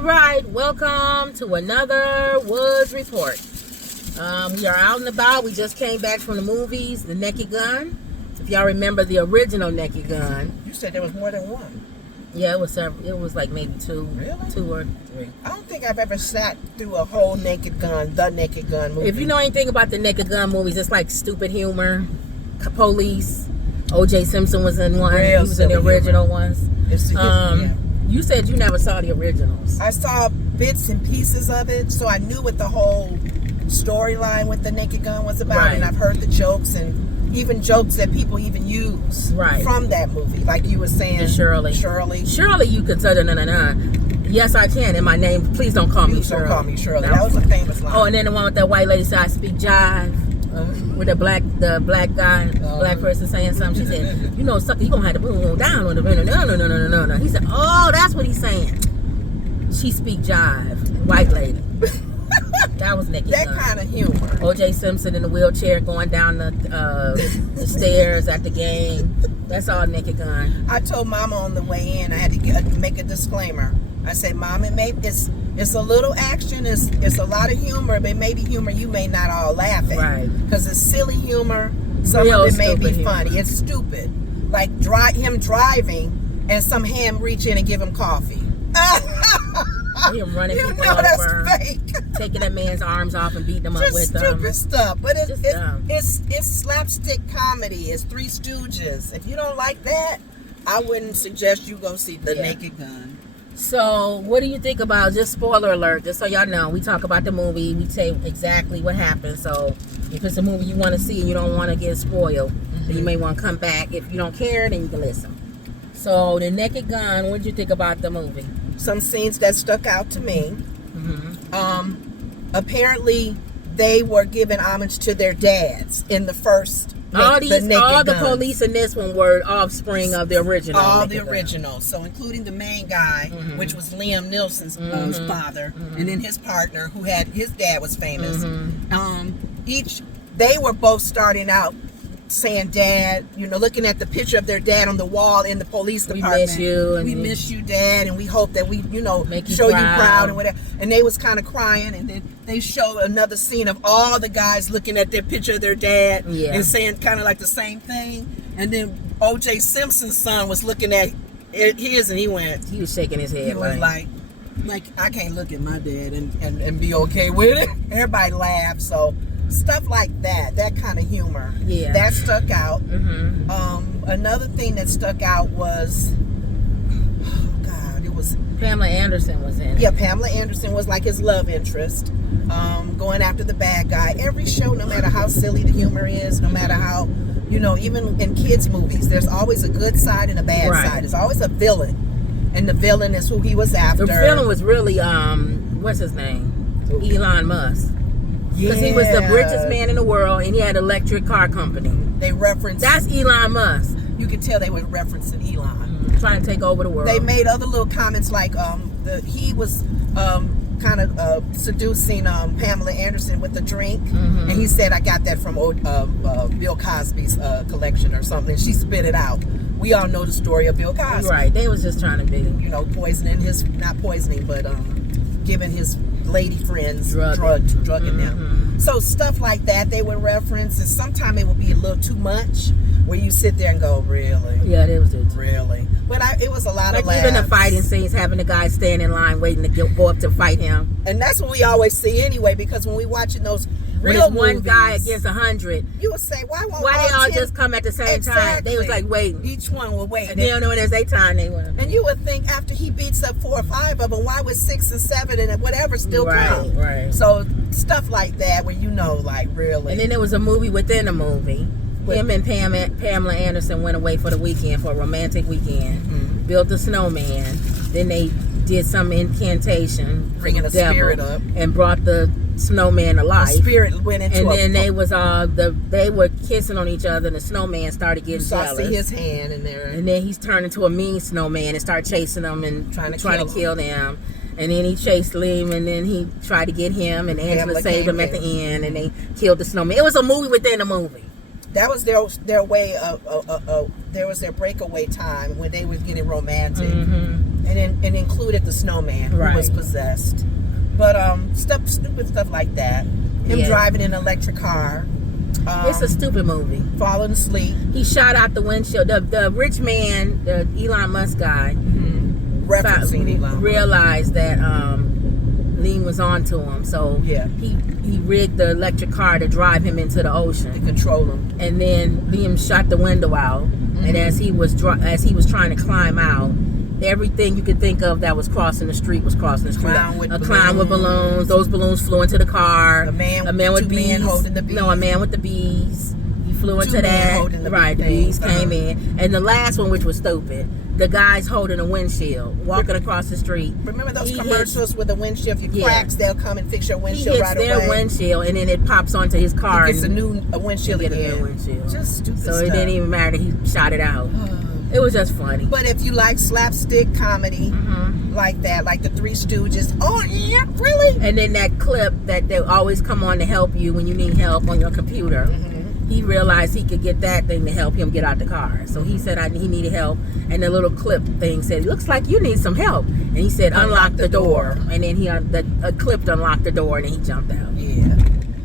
All right, welcome to another Woods Report. We are out and about. We just came back from the movies, The Naked Gun. If y'all remember the original Naked Gun. You said there was more than one. Yeah, it was several. It was like maybe two. Really? 2 or 3. I don't think I've ever sat through a whole Naked Gun, The Naked Gun movie. If you know anything about the Naked Gun movies, it's like stupid humor, police. O.J. Simpson was in one. He was in the original ones. Yeah. You said you never saw the originals. I saw bits and pieces of it, so I knew what the whole storyline with the Naked Gun was about, Right. and I've heard the jokes and even jokes that people even use from that movie, like you were saying. Shirley, you could say no. Yes, I can. In my name, please don't call me Shirley. Don't call me Shirley. That was a famous line. Oh, and then the one with that white lady said, "I speak jive." With the black guy, black person saying something. She said, "You know, sucker, you gonna have to boom down on the no." He said, "Oh, that's what he's saying." She speak jive, white lady. That was Naked Gun. That kind of humor. O.J. Simpson in the wheelchair going down the stairs at the game. That's all Naked Gun. I told Mama on the way in, I had to make a disclaimer. I said, Mom, it's a little action, it's a lot of humor, but maybe humor you may not all laugh at. Right. Because it's silly humor, some Real of it may be humor. funny. It's stupid. Like him driving and some ham reach in and give him coffee. Him running You people know that's over, fake. taking that man's arms off and beating them up Just with them. stupid stuff. But dumb. it's slapstick comedy. It's Three Stooges. If you don't like that, I wouldn't suggest you go see The Naked Gun. So, what do you think about, just spoiler alert, just so y'all know, we talk about the movie, we say exactly what happened. So, if it's a movie you want to see and you don't want to get spoiled, then you may want to come back. If you don't care, then you can listen. So, The Naked Gun, what did you think about the movie? Some scenes that stuck out to me. Apparently, they were giving homage to their dads in the first. All the police in this one were offspring of the original. All the original. So including the main guy, which was Liam Neeson's father, and then his partner, who had his dad was famous. They were both starting out saying, "Dad," looking at the picture of their dad on the wall in the police department. We miss you. And we miss you, Dad, and we hope that we, make you show proud. you proud and whatever. And they was kind of crying, and then they showed another scene of all the guys looking at their picture of their dad and saying kind of like the same thing. And then O.J. Simpson's son was looking at his, and he was shaking his head. He was like, I can't look at my dad and be okay with it. Everybody laughed. So stuff like that kind of humor, that stuck out. Another thing that stuck out was, Pamela Anderson was in it. Yeah, Pamela Anderson was like his love interest, going after the bad guy. Every show, no matter how silly the humor is, no matter how, even in kids' movies, there's always a good side and a bad side. There's always a villain, and the villain is who he was after. The villain was really, what's his name? Elon Musk. Because he was the richest man in the world, and he had an electric car company. They referenced... That's Elon Musk. You could tell they were referencing Elon. Trying to take over the world. They made other little comments like he was kind of seducing Pamela Anderson with a drink, and he said, "I got that from Bill Cosby's collection or something." She spit it out. We all know the story of Bill Cosby. Right. They was just trying to be, poisoning not poisoning, but giving his lady friends drugging them. So stuff like that they would reference, and sometimes it would be a little too much, where you sit there and go, really? Yeah, it was really. But it was a lot of laughs. Even the fighting scenes, having the guy stand in line waiting to go up to fight him. And that's what we always see anyway, because when we watching those real when movies, one guy against 100, you would say, why they all just come at the same time? They was like waiting. Each one will wait. And they don't know when it's their time. They want. And you would think after he beats up 4 or 5 of them, why would 6 and 7 and whatever still come? Right. So stuff like that, where really. And then there was a movie within a movie. Him and Pamela Anderson went away for the weekend, for a romantic weekend. Built a snowman. Then they did some incantation, bringing a spirit up, and brought the snowman to life. The spirit went into. And then they were kissing on each other, and the snowman started getting jealous. See his hand in there. And then he's turned into a mean snowman and started chasing them and trying to kill them. And then he chased Liam, and then he tried to get him, and Angela saved him at the end, and they killed the snowman. It was a movie within a movie. That was their way of there was their breakaway time when they was getting romantic. and included the snowman who was possessed. But stupid stuff like that. Him driving an electric car. It's a stupid movie. Falling asleep. He shot out the windshield. The rich man, the Elon Musk guy, referencing Elon, realized that Liam was on to him. So he rigged the electric car to drive him into the ocean. To control him. And then Liam shot the window out. And as he was trying to climb out, everything you could think of that was crossing the street was crossing the street. A clown with balloons. Those balloons flew into the car. A man with bees. Holding the bees. No, a man with the bees. He flew into that. The bees came in. And the last one, which was stupid, the guy's holding a windshield, walking across the street. Remember those commercials with the windshield? If you cracks, they'll come and fix your windshield right away. He hits their windshield, and then it pops onto his car. He gets a new windshield again. Just stupid stuff. So it didn't even matter. He shot it out. It was just funny. But if you like slapstick comedy like that, like the Three Stooges, oh yeah, really? And then that clip that they always come on to help you when you need help on your computer. He realized he could get that thing to help him get out the car. So he said he needed help. And the little clip thing said, looks like you need some help. And he said, unlock the door. And then the clip unlocked the door and then he jumped out. Yeah.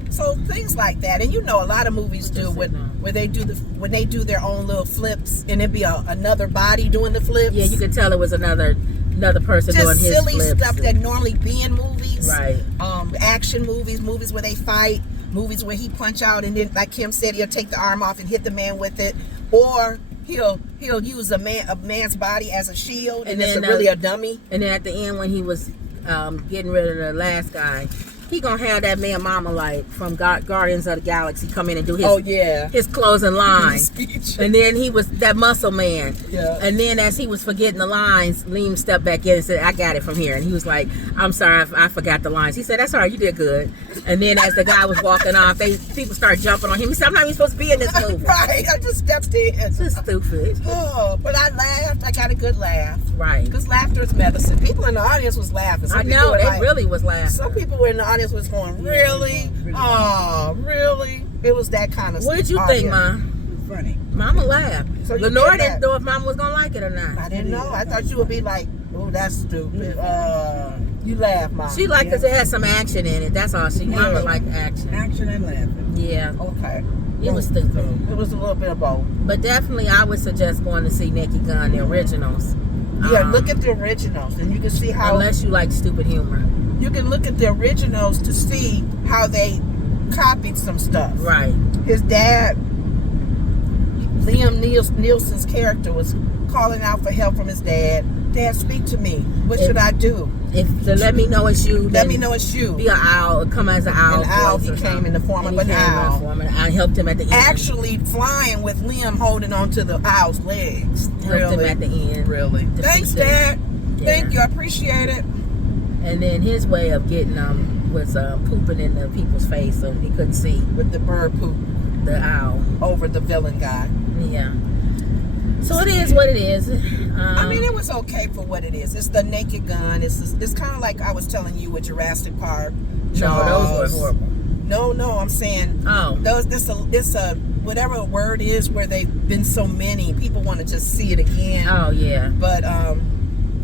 So things like that. And you know a lot of movies do where they do when they do their own little flips and it'd be another body doing the flips. Yeah, you could tell it was another person doing his flips. Just silly stuff that normally be in movies. Right. Action movies where they fight. Movies where he punch out and then, like Kim said, he'll take the arm off and hit the man with it, or he'll use a man's body as a shield, and it's really a dummy. And then at the end, when he was getting rid of the last guy, he gonna have that man Mama like from Guardians of the Galaxy come in and do his closing line. Speech. And then he was that muscle man. Yeah. And then as he was forgetting the lines, Liam stepped back in and said, I got it from here. And he was like, I'm sorry, I forgot the lines. He said, that's all right, you did good. And then as the guy was walking off, people started jumping on him. He said, I'm not even supposed to be in this movie. Right, I just stepped in. It's just stupid. Oh, but I laughed. I got a good laugh. Right. Because laughter is medicine. People in the audience was laughing. I know, they really was laughing. Some people were in the audience was going, really? Oh, really? It was that kind of stuff. What did you think, Ma? Funny. Mama laughed. So Lenore didn't know if Mama was going to like it or not. I didn't know. I thought you would be like, oh, that's stupid. You laugh, Mama. She liked because it had some action in it. That's all. Mama liked action. Action and laughing. Yeah. Okay. It was stupid. It was a little bit of both. But definitely I would suggest going to see Naked Gun, the originals. Yeah, look at the originals and you can see how... Unless you like stupid humor. You can look at the originals to see how they copied some stuff. Right. His dad, Liam Nielsen's character, was calling out for help from his dad. Dad, speak to me. What should I do? Let me know it's you. Let me know it's you. Be an owl. Or come as an owl. An owl. He came in the form of an owl. I helped him at the end. Actually flying with Liam holding onto the owl's legs. Helped him at the end. Really. Thanks, Dad. Yeah. Thank you. I appreciate it. And then his way of getting them was pooping in the people's face so he couldn't see. With the bird poop. The owl. Over the villain guy. Yeah. So it is what it is. I mean, it was okay for what it is. It's the Naked Gun. It's kind of like I was telling you with Jurassic Park. No, those were horrible. No, I'm saying it's a whatever word is where they've been so many. People want to just see it again. Oh yeah. But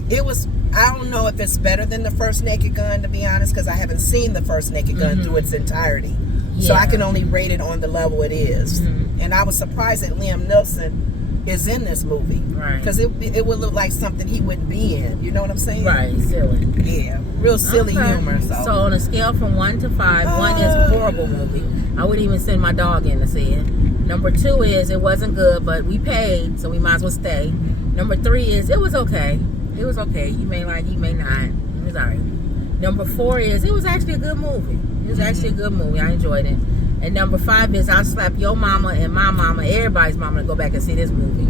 it was. I don't know if it's better than the first Naked Gun, to be honest, because I haven't seen the first Naked Gun through its entirety. Yeah. So I can only rate it on the level it is. And I was surprised that Liam Neeson is in this movie. Right. Because it would look like something he wouldn't be in. You know what I'm saying? Right, silly. Yeah, real silly humor. So on a scale from 1 to 5, 1 is a horrible movie. I wouldn't even send my dog in to see it. Number 2 is it wasn't good, but we paid, so we might as well stay. Number 3 is it was okay. It was okay. You may like, you may not. It was alright. Number 4 is it was actually a good movie. It was actually a good movie. I enjoyed it. And number 5 is I'll slap your mama and my mama, everybody's mama, to go back and see this movie.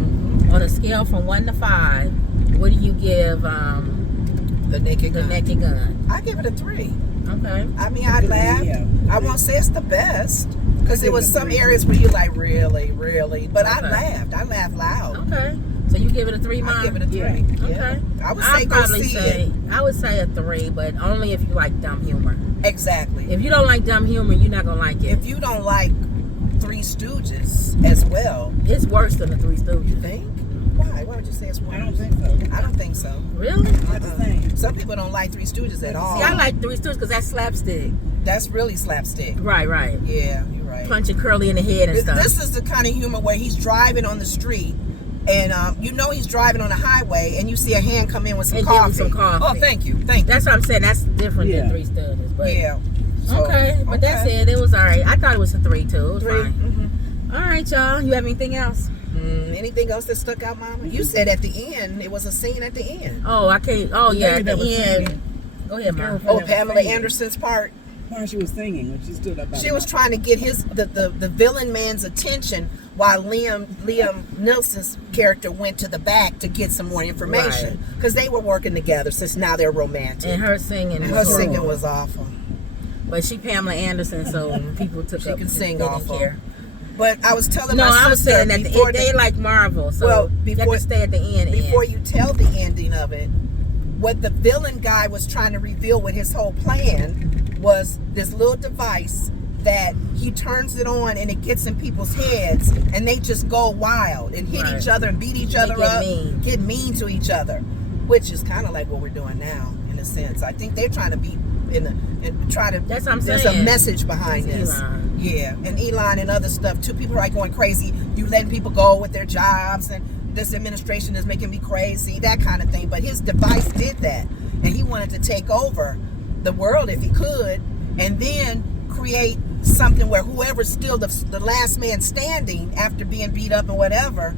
On a scale from 1 to 5, what do you give the Naked Gun? I give it a 3. Okay. I mean, I laughed. I won't say it's the best because there was some areas where you're like, really, but I laughed. I laughed loud. Okay. So you give it a 3, Mom? I give it a 3. Okay. I would say go see it. I would say a 3, but only if you like dumb humor. Exactly. If you don't like dumb humor, you're not gonna like it. If you don't like Three Stooges as well, it's worse than the Three Stooges. You think? Why? Why would you say it's one? I don't think so. I don't think so. Really? Not the same. Some people don't like Three Stooges at all. See, I like Three Stooges because that's slapstick. That's really slapstick. Right. Yeah, you're right. Punching Curly in the head and stuff. This is the kind of humor where he's driving on the street, and he's driving on the highway, and you see a hand come in with some And give him coffee. some coffee. Oh, thank you. That's what I'm saying. That's different Yeah. than Three Stooges. But Yeah. So, okay, but that's it. It was all right. I thought it was a 3 too. It was 3. fine. Mm-hmm. All right, y'all. You have anything else? Anything else that stuck out, Mama? You said at the end, it was a scene at the end. Oh, I can't. Oh, yeah, lady at that the was end. singing. Go ahead, Mom. Girl. Oh, was Pamela singing. Anderson's part. While she was singing, when she stood up. by She the was mic. trying to get the villain man's attention while Liam Neeson's character went to the back to get some more information because they were working together since now they're romantic. And her singing. Her was singing horrible. was awful. But she Pamela Anderson, so people took She up. can just sing didn't awful. care. But I was telling No, my I was sister saying that before they like Marvel, so you have to stay at the end. before you tell the ending of it, what the villain guy was trying to reveal with his whole plan was this little device that he turns it on and it gets in people's heads and they just go wild and hit each other and beat each other up, get mean to each other, which is kind of like what we're doing now in a sense. I think they're trying to be try to. That's what I'm There's saying. a message behind It's this. Elon. Yeah, and Elon and other stuff too. People are like going crazy. You letting people go with their jobs, and this administration is making me crazy. That kind of thing. But his device did that, and he wanted to take over the world if he could, and then create something where whoever's still the last man standing after being beat up and whatever,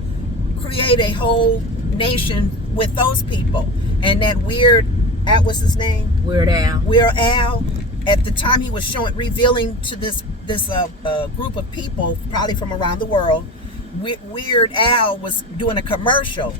create a whole nation with those people. And that weird, what's his name? Weird Al. Weird Al. At the time he was revealing to this group of people, probably from around the world, Weird Al was doing a commercial,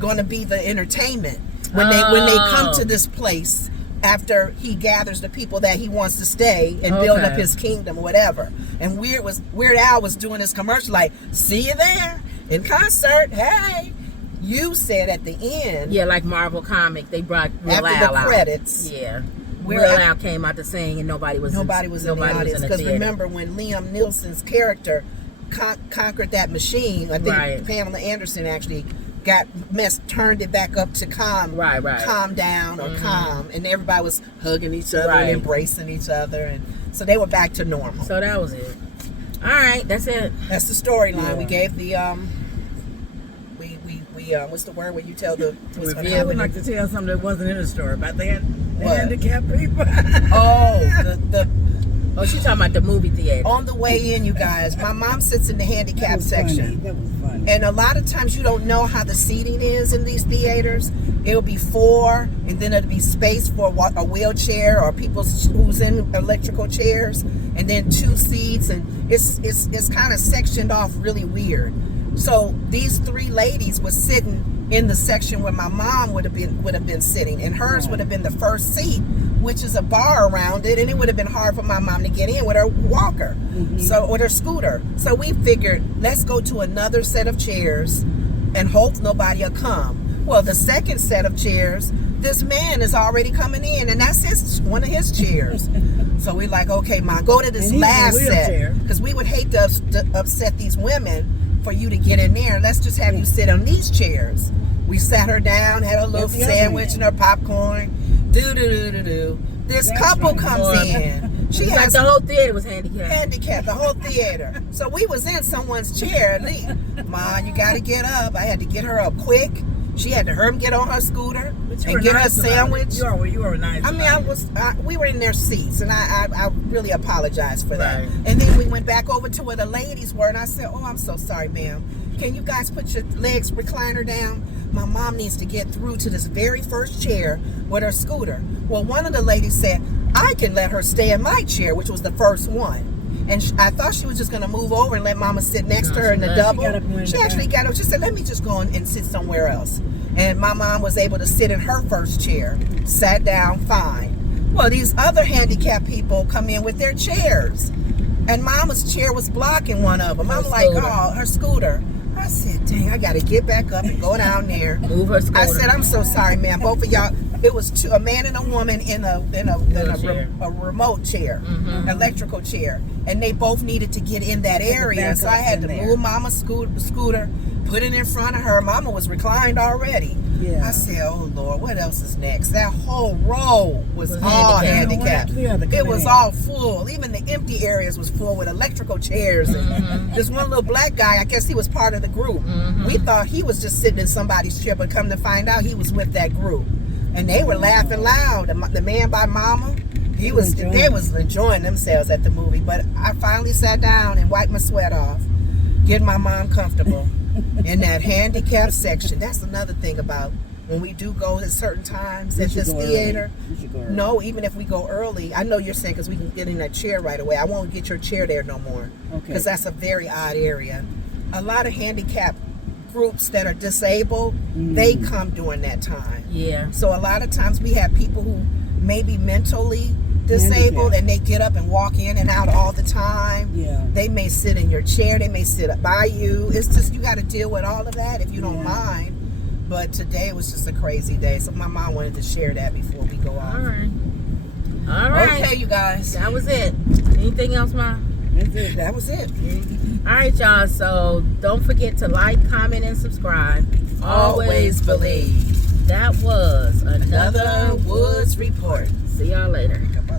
going to be the entertainment when they come to this place after he gathers the people that he wants to stay and build up his kingdom or whatever. And Weird Al was doing his commercial like, see you there in concert. Hey, you said at the end. Yeah, like Marvel Comic, they brought Real after Al the credits. out. Yeah. Real Al came out to sing and nobody was in the audience. Because remember when Liam Neeson's character conquered that machine, I think Pamela Anderson actually turned it back up to calm down or calm, and everybody was hugging each other and embracing each other, and so they were back to normal. So that was it. All right, that's it. That's the storyline. Yeah. We gave the what's the word when you tell the what's going to happen? I would like to tell something that wasn't in the story about the handicapped people. Oh, she's talking about the movie theater. On the way in, you guys, my mom sits in the handicapped section. That was funny. And a lot of times you don't know how the seating is in these theaters. It'll be 4, and then it'll be space for a wheelchair or people who's in electrical chairs, and then 2 seats, and it's kind of sectioned off really weird. So these 3 ladies were sitting in the section where my mom would have been sitting, and hers would have been the first seat, which is a bar around it, and it would have been hard for my mom to get in with her walker, with her scooter. So we figured, let's go to another set of chairs and hope nobody will come. Well, the second set of chairs, this man is already coming in, and that's one of his chairs. So we're like, okay, Ma, go to this last set, because we would hate to upset these women for you to get in there. Let's just have you sit on these chairs. We sat her down, had a little sandwich and her popcorn. This couple comes in. She has the whole theater was handicapped. Handicapped, the whole theater. So we was in someone's chair. Ma, you got to get up. I had to get her up quick. She had to get on her scooter and get her sandwich. You were nice. I mean, we were in their seats, and I really apologize for that. And then we went back over to where the ladies were, and I said, "Oh, I'm so sorry, ma'am. Can you guys put your legs recliner down? My mom needs to get through to this very first chair with her scooter." Well, one of the ladies said, "I can let her stay in my chair," which was the first one. And I thought she was just going to move over and let Mama sit next to her in the double. She actually got up. She said, "Let me just go and sit somewhere else." And my mom was able to sit in her first chair, sat down fine. Well, these other handicapped people come in with their chairs, and Mama's chair was blocking one of them. I'm like, "Oh, her scooter." I said, "Dang, I got to get back up and go down there." Move her scooter. I said, "I'm so sorry, ma'am. Both of y'all." It was a man and a woman in a remote chair, electrical chair, and they both needed to get in that area. So I had to move Mama's scooter put it in front of her. Mama was reclined already. Yeah. I said, oh Lord, what else is next? That whole row was Was all handicapped. handicapped. It was all full. Even the empty areas was full with electrical chairs. And this one little black guy, I guess he was part of the group. We thought he was just sitting in somebody's chair, but come to find out he was with that group. And they were laughing loud. The man by Mama, they was enjoying themselves at the movie. But I finally sat down and wiped my sweat off, getting my mom comfortable in that handicapped section. That's another thing about when we do go at certain times at this theater. No, even if we go early, I know you're saying because we can get in that chair right away. I won't get your chair there no more because that's a very odd area. A lot of handicapped groups that are disabled, they come during that time. Yeah. So a lot of times we have people who may be mentally disabled and they get up and walk in and out all the time. Yeah. They may sit in your chair, they may sit up by you. It's just you got to deal with all of that if you don't mind. But today was just a crazy day, so my mom wanted to share that before we go off. All right. Okay, you guys. That was it. Anything else, Ma? That's it. That was it. All right, y'all. So don't forget to like, comment, and subscribe. Always believe. That was Another Woods Report. See y'all later.